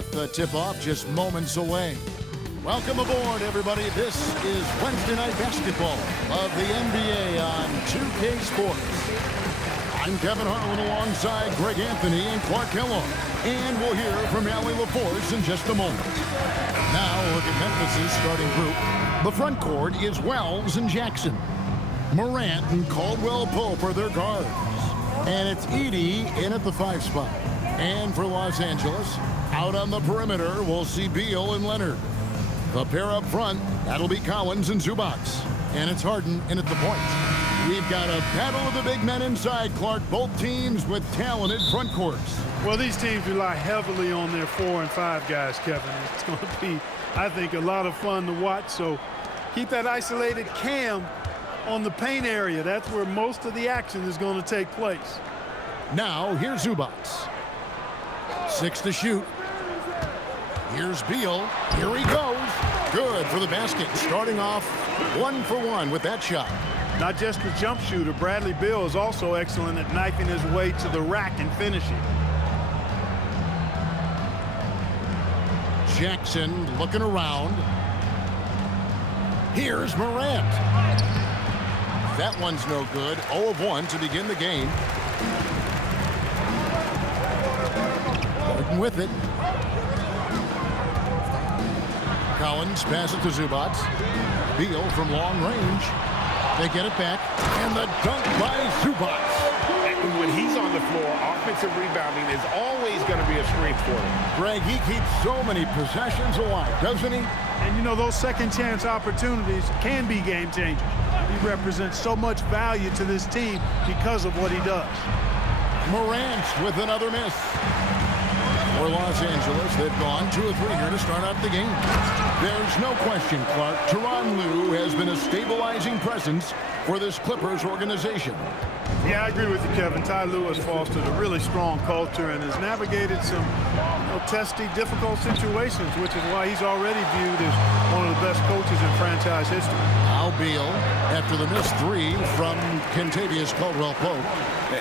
with the tip-off just moments away. Welcome aboard, everybody. This is Wednesday Night Basketball of the NBA on 2K Sports. I'm Kevin Harlan alongside Greg Anthony and Clark Kellogg. And we'll hear from Allie LaForce in just a moment. Now, look at Memphis's starting group. The front court is Wells and Jackson. Morant and Caldwell Pope are their guards. And it's Edey in at the 5 spot. And for Los Angeles, out on the perimeter, we'll see Beal and Leonard. The pair up front, that'll be Collins and Zubac. And it's Harden in at the point. We've got a battle of the big men inside, Clark. Both teams with talented front courts. Well, these teams rely heavily on their 4 and 5 guys, Kevin. It's going to be, I think, a lot of fun to watch. So keep that isolated cam on the paint area. That's where most of the action is going to take place. Now, here's Zubac. 6 to shoot. Here's Beal. Here he goes. Good for the basket. Starting off 1 for 1 with that shot. Not just a jump shooter, Bradley Beal is also excellent at knifing his way to the rack and finishing. Jackson looking around. Here's Morant. That one's no good. 0 of 1 to begin the game. Harden with it. Collins passes to Zubac. Beal from long range. They get it back. And the dunk by Zubac. When he's on the floor, offensive rebounding is always going to be a strength for him. Greg, he keeps so many possessions alive, doesn't he? And you know, those second chance opportunities can be game changers. He represents so much value to this team because of what he does. Morant with another miss. For Los Angeles, they've gone 2 of 3 here to start out the game. There's no question, Clark, Tyronn Lue has been a stabilizing presence for this Clippers organization. Yeah, I agree with you, Kevin. Ty Lue has fostered a really strong culture and has navigated some testy, difficult situations, which is why he's already viewed as one of the best coaches in franchise history. Now Beal, after the missed 3 from Kentavious Caldwell-Pope.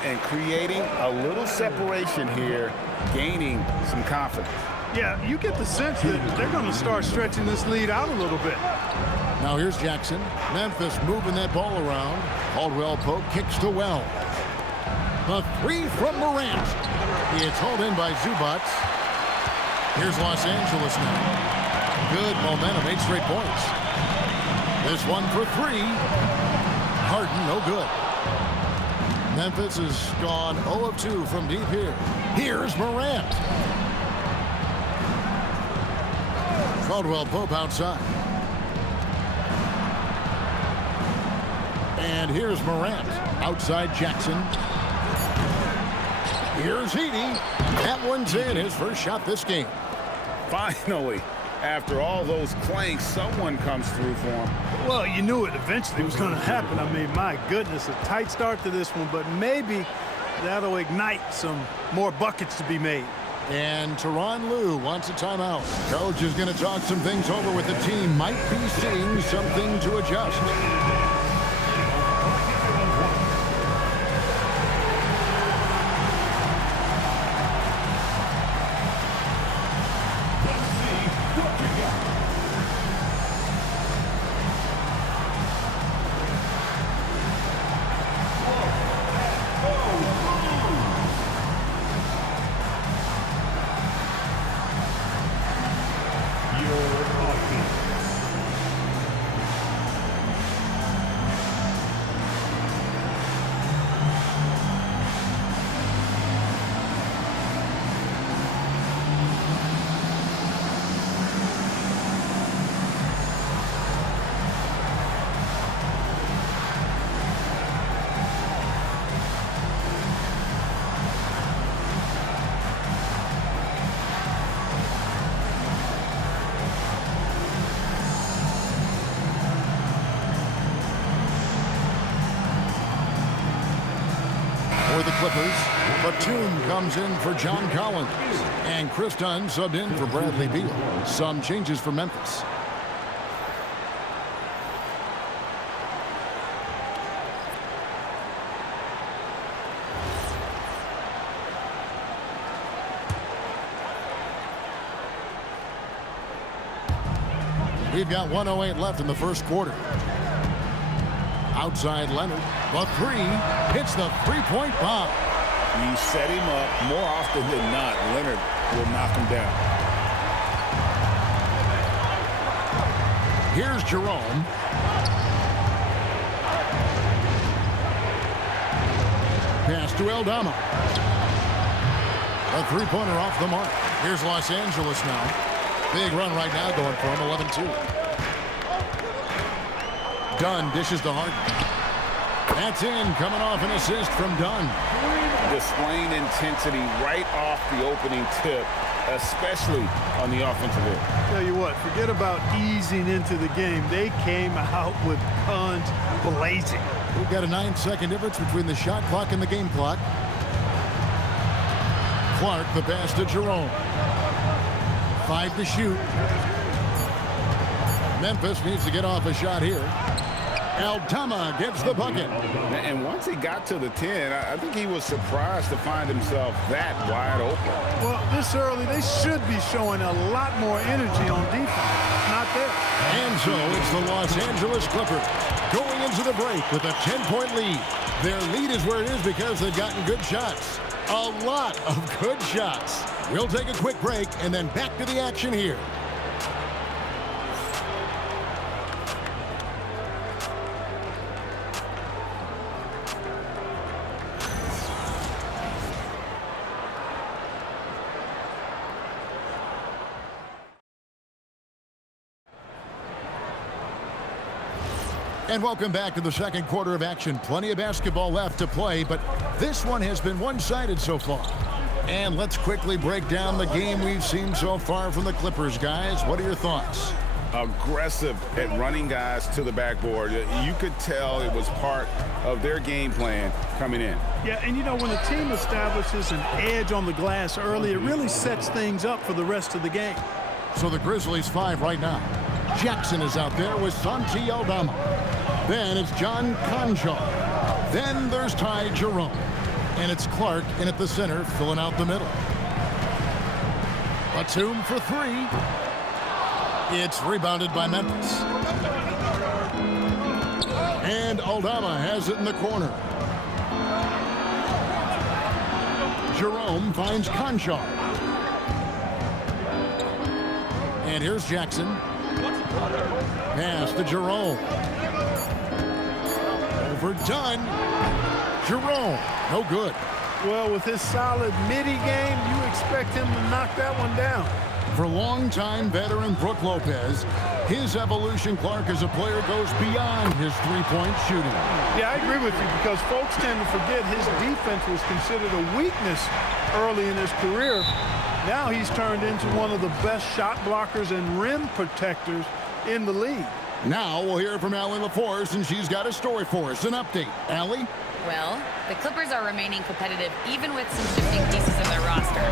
And creating a little separation here, gaining some confidence. Yeah, you get the sense that they're going to start stretching this lead out a little bit. Now here's Jackson. Memphis moving that ball around. Caldwell-Pope kicks to Wells. The 3 from Morant. It's hauled in by Zubac. Here's Los Angeles now. Good momentum, 8 straight points. This one for 3. Harden, no good. Memphis has gone 0 of 2 from deep here. Here's Morant. Caldwell-Pope outside. And here's Morant. Outside Jackson. Here's Edey. That one's in. His first shot this game. Finally, after all those clanks, someone comes through for him. Well, you knew it eventually was going to happen. I mean, my goodness, a tight start to this one, but maybe that'll ignite some more buckets to be made. And Tyronn Lue wants a timeout. Coach is going to talk some things over with the team. Might be seeing something to adjust. For the Clippers, Batum comes in for John Collins. And Chris Dunn subbed in for Bradley Beal. Some changes for Memphis. We've got 1:08 left in the first quarter. Outside Leonard. The three hits the three-point bomb. You set him up more often than not. Leonard will knock him down. Here's Jerome. Pass to Aldama. A three-pointer off the mark. Here's Los Angeles now. Big run right now going for him, 11-2. Dunn dishes to Harden. That's in, coming off an assist from Dunn. Displaying intensity right off the opening tip, especially on the offensive end. Tell you what, forget about easing into the game. They came out with guns blazing. We've got a 9-second difference between the shot clock and the game clock. Clark, the pass to Jerome. 5 to shoot. Memphis needs to get off a shot here. Aldama gets the bucket. And once he got to the 10, I think he was surprised to find himself that wide open. Well, this early, they should be showing a lot more energy on defense. Not there. And so it's the Los Angeles Clippers going into the break with a 10-point lead. Their lead is where it is because they've gotten good shots. A lot of good shots. We'll take a quick break and then back to the action here. And welcome back to the second quarter of action. Plenty of basketball left to play, but this one has been one-sided so far. And let's quickly break down the game we've seen so far from the Clippers, guys. What are your thoughts? Aggressive at running guys to the backboard. You could tell it was part of their game plan coming in. Yeah, and you know, when a team establishes an edge on the glass early, it really sets things up for the rest of the game. So the Grizzlies 5 right now. Jackson is out there with Santi Aldama. Then it's John Conjar. Then there's Ty Jerome. And it's Clark in at the center, filling out the middle. Batum for three. It's rebounded by Memphis. And Aldama has it in the corner. Jerome finds Conjar. And here's Jackson. Pass to Jerome. Overdone. Jerome, no good. Well, with his solid midi game, you expect him to knock that one down. For longtime veteran Brook Lopez, his evolution, Clark, as a player goes beyond his three-point shooting. Yeah, I agree with you because folks tend to forget his defense was considered a weakness early in his career. Now he's turned into one of the best shot blockers and rim protectors in the league. Now we'll hear from Allie LaForce, and she's got a story for us. An update. Allie? Well, the Clippers are remaining competitive even with some shifting pieces in their roster.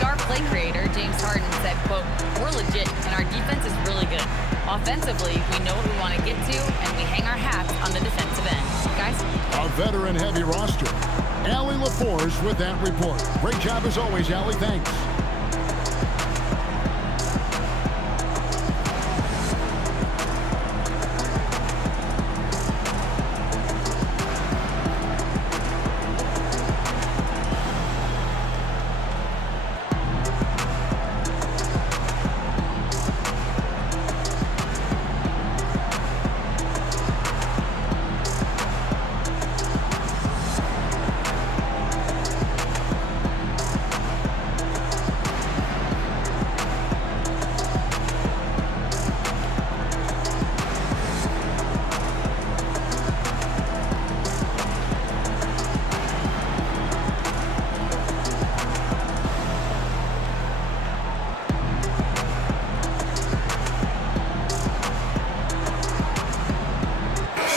Star play creator James Harden said, quote, "We're legit and our defense is really good. Offensively, we know what we want to get to and we hang our hats on the defensive end." Guys? A veteran-heavy roster. Allie LaForce with that report. Great job as always, Allie. Thanks.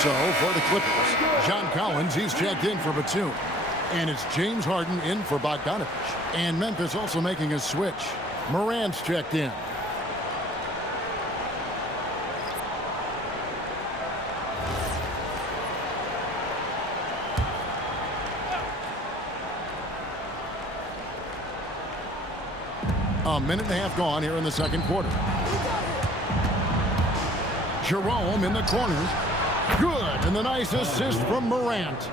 So for the Clippers, John Collins, he's checked in for Batum. And it's James Harden in for Bogdanovich. And Memphis also making a switch. Morant's checked in. A minute and a half gone here in the second quarter. Jerome in the corner. Good, and the nice assist from Morant.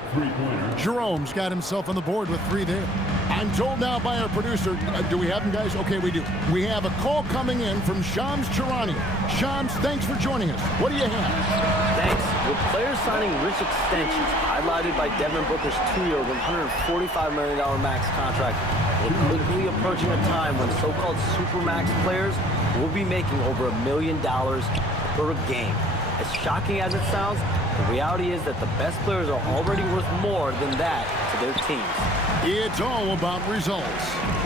Jerome's got himself on the board with 3 there. I'm told now by our producer, do we have him, guys? Okay, we do. We have a call coming in from Shams Charania. Shams, thanks for joining us. What do you have? Thanks. With players signing rich extensions, highlighted by Devin Booker's 2-year, $145 million max contract, we're quickly approaching a time when so-called supermax players will be making over $1 million per game. As shocking as it sounds, the reality is that the best players are already worth more than that to their teams. It's all about results.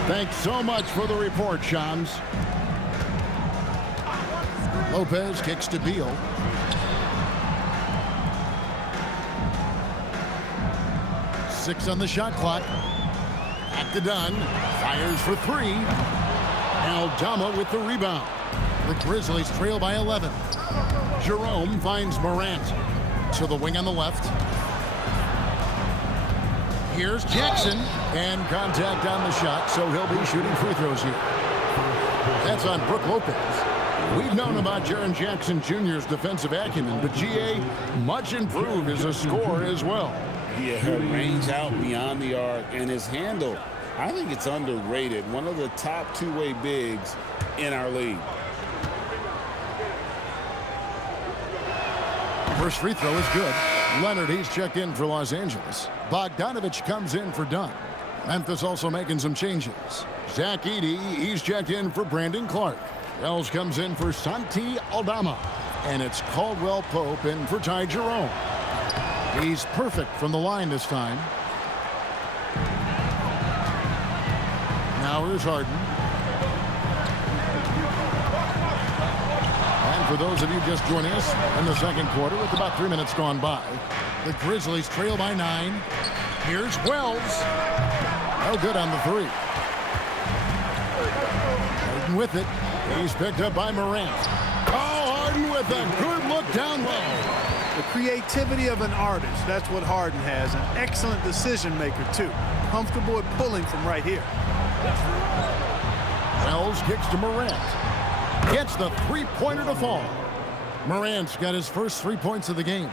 Thanks so much for the report, Shams. Lopez kicks to Beal. Six on the shot clock. Back to Dunn. Fires for 3. Aldama with the rebound. The Grizzlies trail by 11. Jerome finds Morant to the wing on the left. Here's Jackson, and contact on the shot, so he'll be shooting free throws here. That's on Brook Lopez. We've known about Jaren Jackson Jr.'s defensive acumen, but GA much improved as a scorer as well. Yeah, range out beyond the arc, and his handle, I think it's underrated. One of the top two-way bigs in our league. First free throw is good. Leonard, he's checked in for Los Angeles. Bogdanovich comes in for Dunn. Memphis also making some changes. Zach Edey, he's checked in for Brandon Clark. Wells comes in for Santi Aldama. And it's Caldwell Pope in for Ty Jerome. He's perfect from the line this time. Now here's Harden. And for those of you just joining us in the second quarter, with about 3 minutes gone by, the Grizzlies trail by 9. Here's Wells. No good on the 3. Harden with it. He's picked up by Morant. Oh, Harden with a good look down low. The creativity of an artist, that's what Harden has. An excellent decision maker, too. Comfortable at pulling from right here. Wells kicks to Morant. Gets the three-pointer to fall. Morant's got his first 3 points of the game.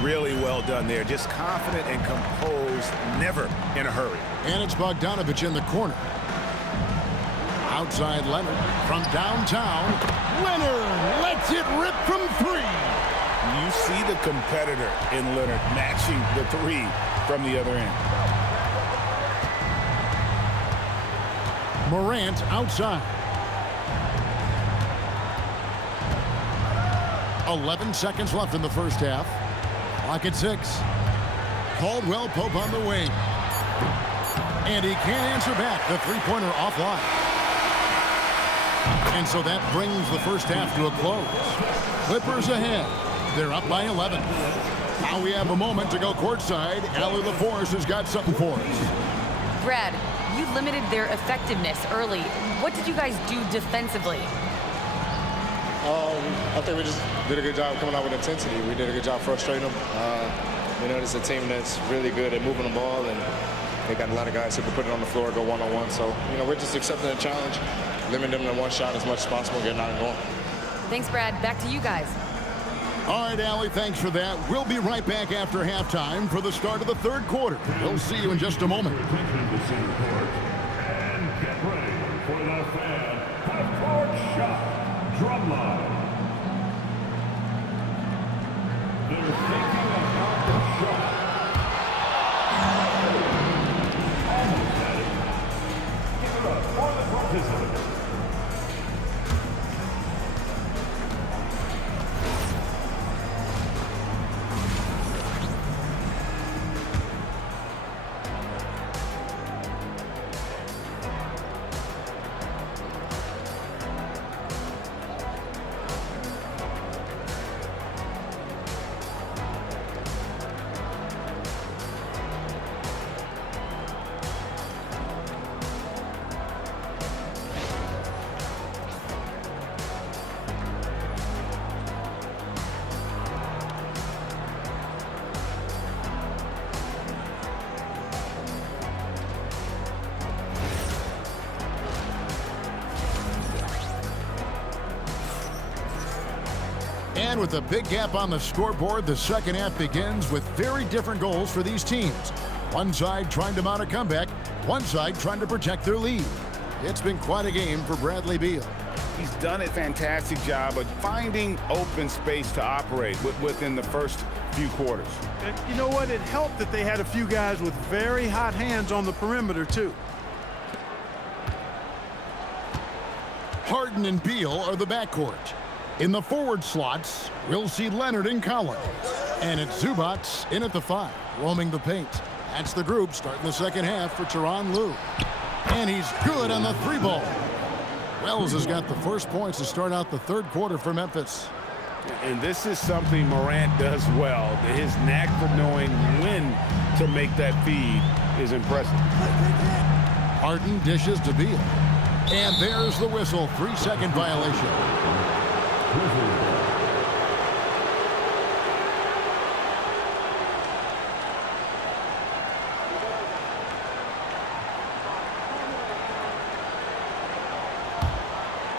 Really well done there. Just confident and composed, never in a hurry. And it's Bogdanovich in the corner. Outside Leonard from downtown. Leonard lets it rip from 3. You see the competitor in Leonard matching the 3 from the other end. Morant outside. 11 seconds left in the first half. Clock at 6. Caldwell Pope on the wing. And he can't answer back. The three-pointer offline. And so that brings the first half to a close. Clippers ahead. They're up by 11. Now we have a moment to go courtside. Allie LaForce has got something for us. Brad, you limited their effectiveness early. What did you guys do defensively? I think we just did a good job coming out with intensity. We did a good job frustrating them. You know, this is a team that's really good at moving the ball, and they got a lot of guys who can put it on the floor, go one-on-one. So, you know, we're just accepting the challenge, limiting them to one shot as much as possible, getting out and going. Thanks, Brad. Back to you guys. All right, Allie, thanks for that. We'll be right back after halftime for the start of the third quarter. We'll see you in just a moment. And get ready for the fan half-court shot drumline. They're thinking about the shot. Almost at it. Give it up for the participants. And with a big gap on the scoreboard, the second half begins with very different goals for these teams. One side trying to mount a comeback, one side trying to protect their lead. It's been quite a game for Bradley Beal. He's done a fantastic job of finding open space to operate within the first few quarters. And you know what? It helped that they had a few guys with very hot hands on the perimeter, too. Harden and Beal are the backcourt. In the forward slots, we'll see Leonard and Collins. And it's Zubats in at the 5, roaming the paint. That's the group starting the second half for Tyronn Lue. And he's good on the 3-ball. Wells has got the first points to start out the third quarter for Memphis. And this is something Morant does well. His knack for knowing when to make that feed is impressive. Harden dishes to Beal. And there's the whistle, 3-second violation.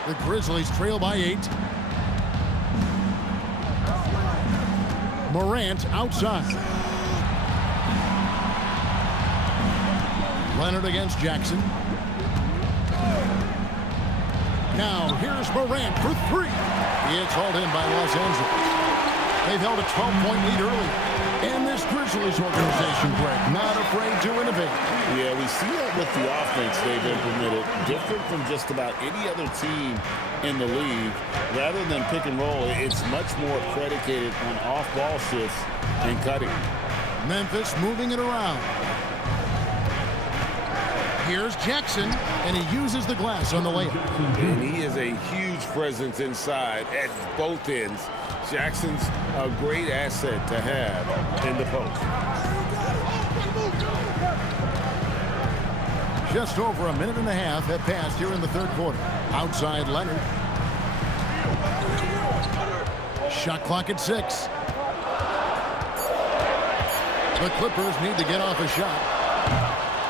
The Grizzlies trail by 8. Morant outside. Leonard against Jackson. Now here's Morant for 3. It's hauled in by Los Angeles. They've held a 12-point lead early. And this Grizzlies organization, Greg, not afraid to innovate. Yeah, we see that with the offense they've implemented, different from just about any other team in the league. Rather than pick and roll, it's much more predicated on off-ball shifts and cutting. Memphis moving it around. Here's Jackson, and he uses the glass on the layup. And he is a huge presence inside at both ends. Jackson's a great asset to have in the post. Just over a minute and a half have passed here in the third quarter. Outside Leonard. Shot clock at 6. The Clippers need to get off a shot.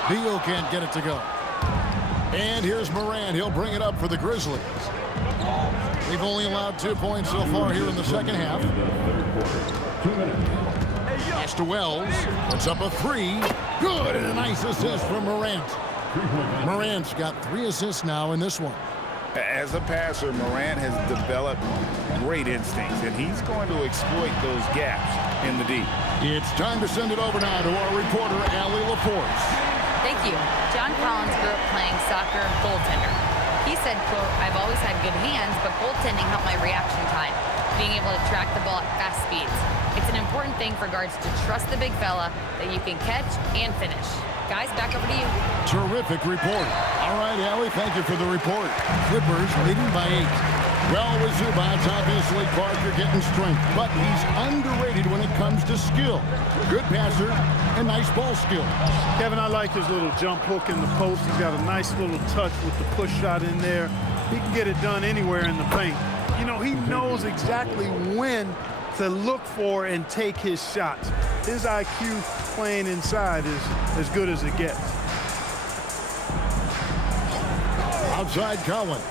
Beal can't get it to go. And here's Morant. He'll bring it up for the Grizzlies. We've only allowed 2 points so far here in the second half. Pass to Wells. Puts up a 3. Good, and a nice assist from Morant. Morant's got 3 assists now in this one. As a passer, Morant has developed great instincts, and he's going to exploit those gaps in the D. It's time to send it over now to our reporter, Allie LaForce. Thank you. John Collins grew up playing soccer goaltender. He said, quote, "I've always had good hands, but goaltending helped my reaction time, being able to track the ball at fast speeds. It's an important thing for guards to trust the big fella that you can catch and finish." Guys, back over to you. Terrific report. All right, Allie, thank you for the report. Clippers leading by 8. Well, with Zubats, obviously Parker getting strength, but he's underrated when it comes to skill. Good passer and nice ball skill. Kevin, I like his little jump hook in the post. He's got a nice little touch with the push shot in there. He can get it done anywhere in the paint. You know, he knows exactly when to look for and take his shots. His IQ playing inside is as good as it gets. Outside Collins.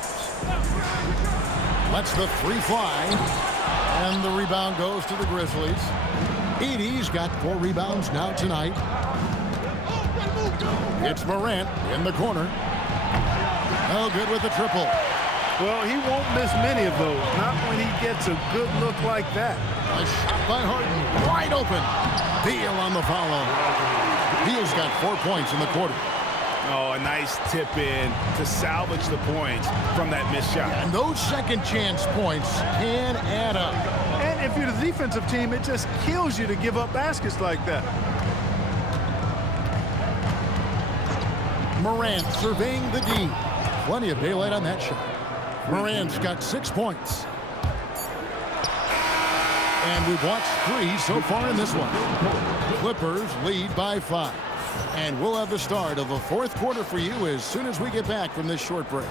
Lets the 3 fly. And the rebound goes to the Grizzlies. Edey's got 4 rebounds now tonight. It's Morant in the corner. Oh, good with the triple. Well, he won't miss many of those. Not when he gets a good look like that. A shot by Harden. Wide open. Beal on the follow. Beal's got 4 points in the quarter. Oh, a nice tip in to salvage the points from that missed shot. And those second chance points can add up. And if you're the defensive team, it just kills you to give up baskets like that. Morant surveying the D. Plenty of daylight on that shot. Morant's got 6 points. And we've watched 3 so far in this one. Clippers lead by 5. And we'll have the start of the fourth quarter for you as soon as we get back from this short break.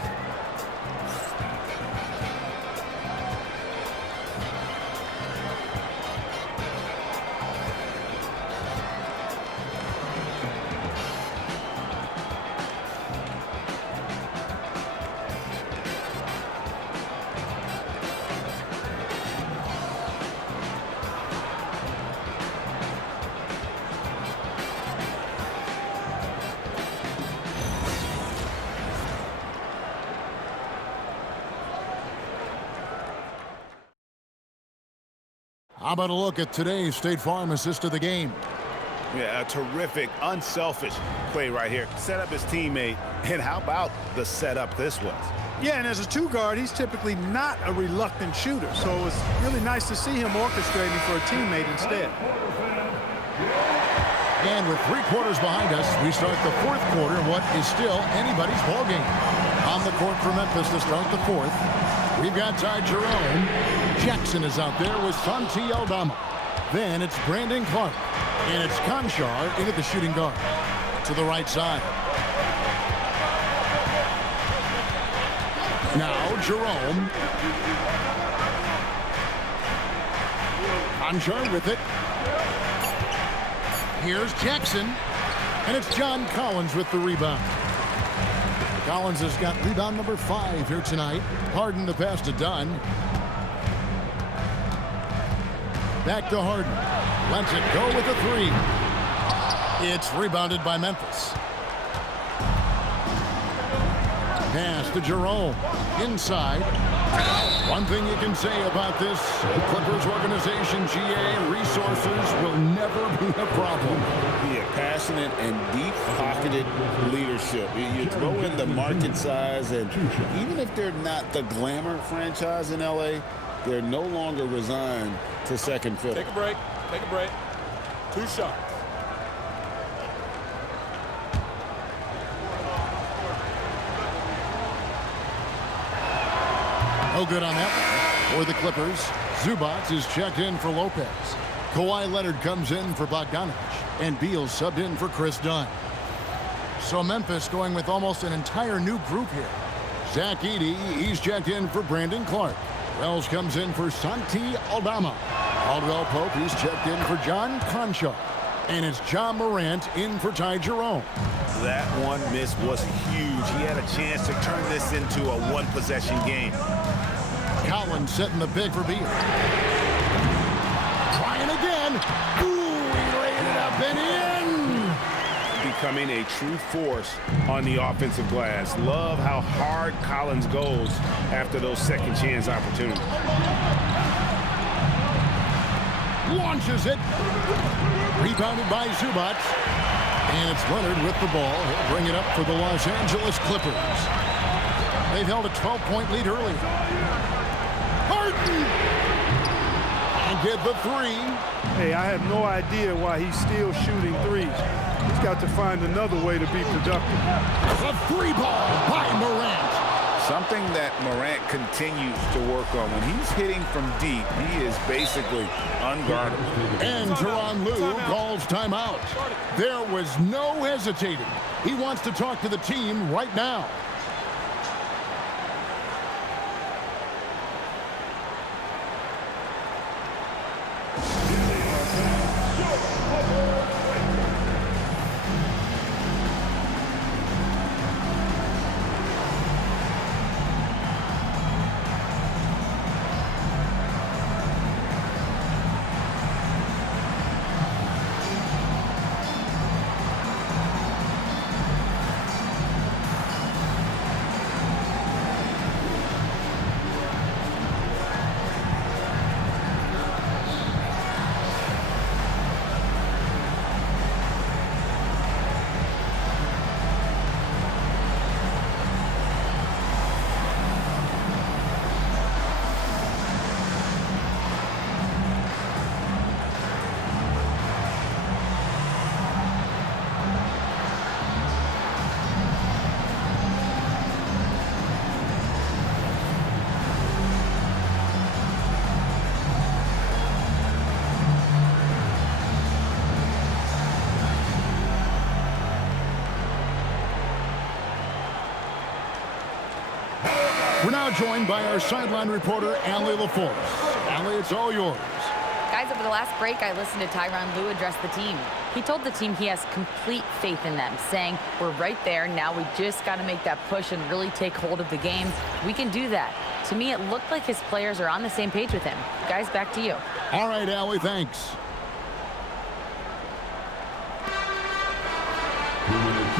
How about a look at today's State Farm assist of the game? Yeah, a terrific, unselfish play right here. Set up his teammate, and how about the setup this was? Yeah, and as a two-guard, he's typically not a reluctant shooter, so it's really nice to see him orchestrating for a teammate instead. And with 3 quarters behind us, we start the 4th quarter in what is still anybody's ball game. On the court for Memphis to start the 4th, we've got Ty Jerome. Jackson is out there with Santi Aldama. Then it's Brandon Clark. And it's Conchar into the shooting guard. To the right side. Now Jerome. Conchar with it. Here's Jackson. And it's John Collins with the rebound. Collins has got rebound number 5 here tonight. Harden the pass to Dunn. Back to Harden. Lets it go with a 3. It's rebounded by Memphis. Pass to Jerome. Inside. One thing you can say about this, the Clippers organization, GA, resources will never be a problem. Yeah, passionate and deep-pocketed leadership. You throw in the market size, and even if they're not the glamour franchise in L.A., they're no longer resigned to second fiddle. Take a break. Take a break. 2 shots. No good on that one. For the Clippers, Zubac is checked in for Lopez. Kawhi Leonard comes in for Bogdanovic. And Beal subbed in for Chris Dunn. So Memphis going with almost an entire new group here. Zach Edey, he's checked in for Brandon Clark. Wells comes in for Santi Aldama. Caldwell Pope, he's checked in for John Conchar. And it's John Morant in for Ty Jerome. That one miss was huge. He had a chance to turn this into a one-possession game. Collins setting the big for Beal. Trying again. Ooh, he laid it up and in. Becoming a true force on the offensive glass. Love how hard Collins goes after those second chance opportunities. Launches it. Rebounded by Zubac. And it's Leonard with the ball. He'll bring it up for the Los Angeles Clippers. They've held a 12-point lead early. Harden! And get the 3. Hey, I have no idea why he's still shooting threes. He's got to find another way to be productive. A 3 ball by Morant. Something that Morant continues to work on. When he's hitting from deep, he is basically unguardable. And Tyronn Lue calls timeout. There was no hesitating. He wants to talk to the team right now. We're now joined by our sideline reporter, Allie LaForce. Allie, it's all yours. Guys, over the last break, I listened to Tyronn Lue address the team. He told the team he has complete faith in them, saying, we're right there. Now we just got to make that push and really take hold of the game. We can do that. To me, it looked like his players are on the same page with him. Guys, back to you. All right, Allie, thanks.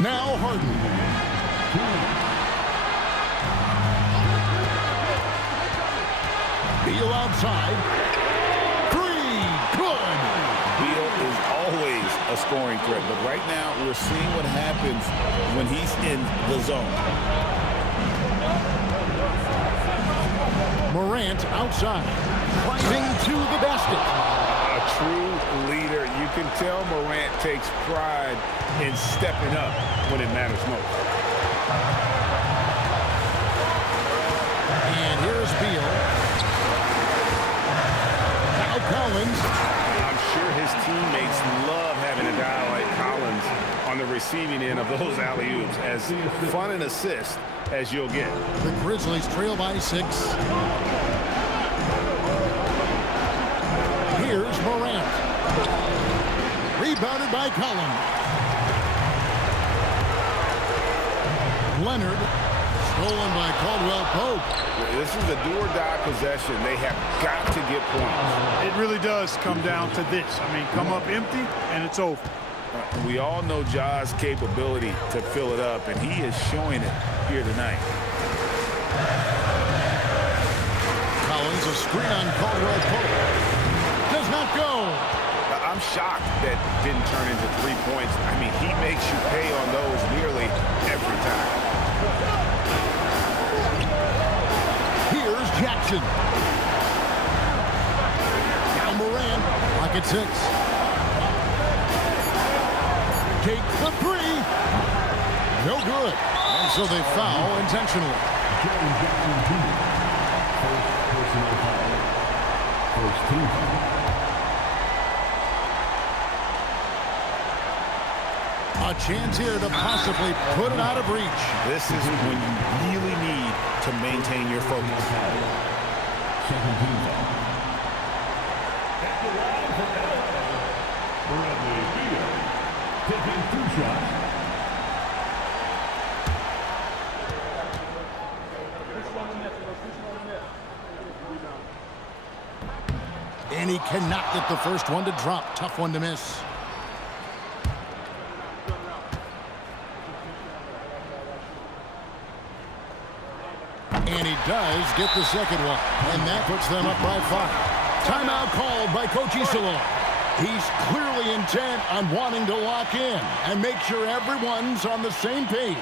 Now Harden. Beal outside. 3. always a scoring threat. But right now, we're seeing what happens when he's in the zone. Morant outside, driving to the basket. A true leader. You can tell Morant takes pride in stepping up when it matters most. And here's Beal. Now Collins. I'm sure his teammates love having a guy like Collins on the receiving end of those alley-oops. As fun an assist as you'll get. The Grizzlies trail by 6. Here's Morant. Rebounded by Collins. Leonard. Stolen by Caldwell Pope. This is a do-or-die possession. They have got to get points. It really does come down to this. I mean, come up empty, and it's over. We all know Ja's capability to fill it up, and he is showing it here tonight. Collins, a screen on Caldwell Pope. Does not go. I'm shocked that didn't turn into 3 points. I mean, he makes you pay on those nearly every time. Here's Jackson. Now Morant, pocket 6. Take the 3. No good. And so they foul intentionally. First team foul. A chance here to possibly put it out of reach. This is when you really need to maintain your focus. Second team foul. At the line for LA, Bradley Beal, taking 2 shots. And he cannot get the first one to drop. Tough one to miss. And he does get the second one. And that puts them up by 5. Timeout called by Coach Isillo. He's clearly intent on wanting to lock in and make sure everyone's on the same page.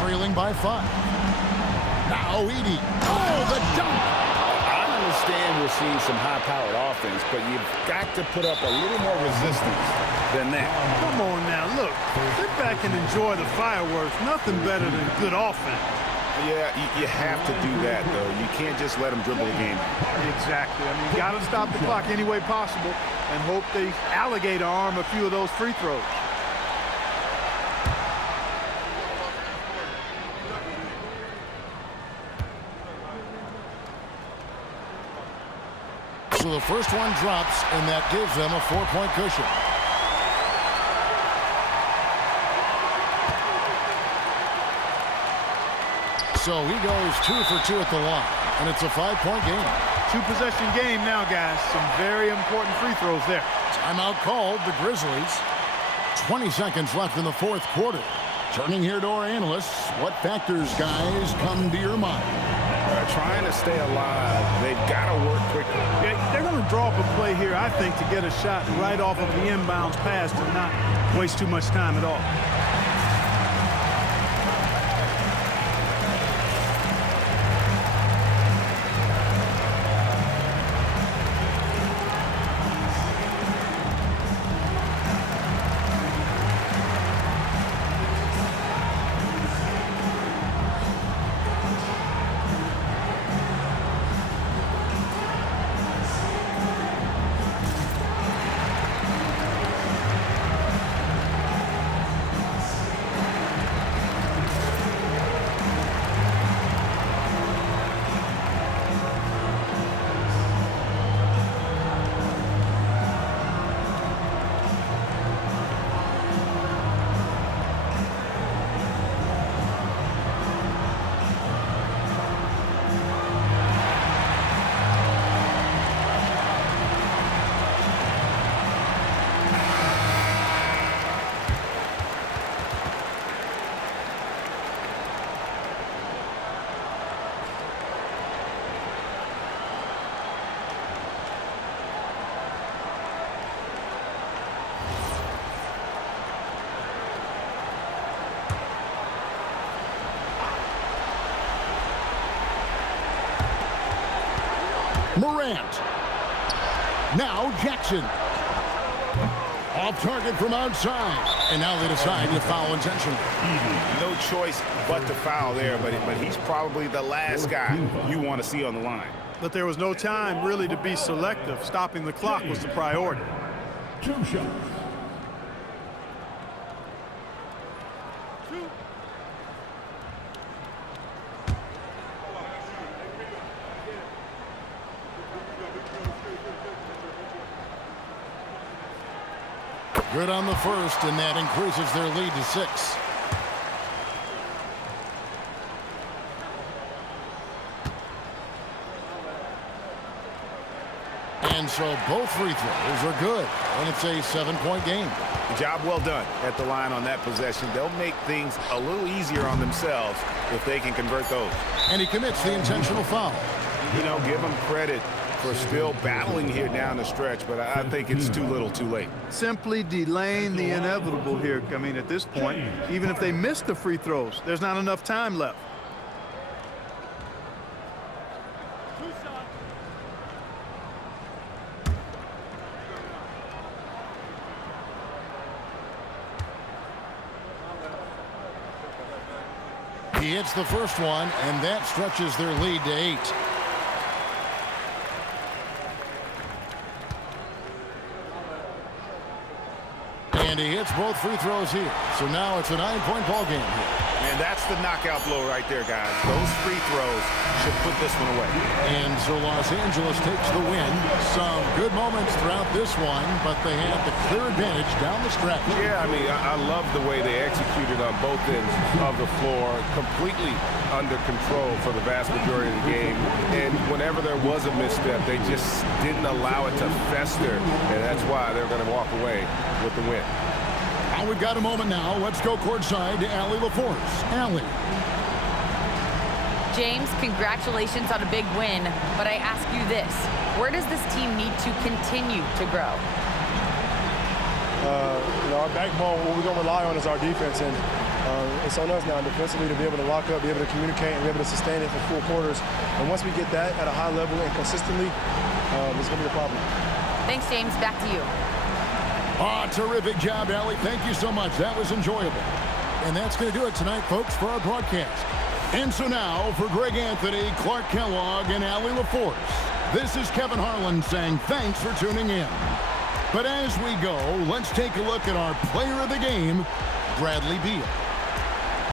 Trailing by 5. Now Edey. Oh, the dunk! I understand we're seeing some high-powered offense, but you've got to put up a little more resistance than that. Come on now, look. Sit back and enjoy the fireworks. Nothing better than good offense. Yeah, you have to do that, though. You can't just let them dribble the game. Exactly. I mean, you got to stop the clock any way possible and hope they alligator arm a few of those free throws. So the first one drops, and that gives them a 4-point cushion. So he goes 2 for 2 at the line, and it's a 5-point game. 2-possession game now, guys. Some very important free throws there. Timeout called, the Grizzlies. 20 seconds left in the fourth quarter. Turning here to our analysts, what factors, guys, come to your mind? Trying to stay alive. They've got to work quickly. Yeah, they're going to draw up a play here, I think, to get a shot right off of the inbounds pass and not waste too much time at all. Morant. Now Jackson. Off target from outside. And now they decide to foul intentionally. No choice but to foul there, but he's probably the last guy you want to see on the line. But there was no time really to be selective. Stopping the clock was the priority. 2 shots. Good on the first, and that increases their lead to 6. And so both free throws are good, and it's a 7-point game. Job well done at the line on that possession. They'll make things a little easier on themselves if they can convert those. And he commits the intentional foul. You know, give them credit for still battling here down the stretch, but I think it's too little too late. Simply delaying the inevitable here. I mean, at this point, even if they miss the free throws, there's not enough time left. He hits the first one, and that stretches their lead to 8. And he hits both free throws here. So now it's a 9-point ball game here. And that's the knockout blow right there, guys. Those free throws should put this one away. And so Los Angeles takes the win. Some good moments throughout this one, but they had the clear advantage down the stretch. Yeah, I mean, I love the way they executed on both ends of the floor, completely under control for the vast majority of the game. And whenever there was a misstep, they just didn't allow it to fester. And that's why they're going to walk away with the win. Now we've got a moment now. Let's go courtside to Allie LaForce. Allie. James, congratulations on a big win, but I ask you this. Where does this team need to continue to grow? Our backbone, what we're going to rely on is our defense, and it's on us now defensively to be able to lock up, be able to communicate, and be able to sustain it for full quarters. And once we get that at a high level and consistently, it's going to be a problem. Thanks, James. Back to you. Terrific job, Allie. Thank you so much. That was enjoyable. And that's going to do it tonight, folks, for our broadcast. And so now, for Greg Anthony, Clark Kellogg, and Allie LaForce, this is Kevin Harlan saying thanks for tuning in. But as we go, let's take a look at our player of the game, Bradley Beal.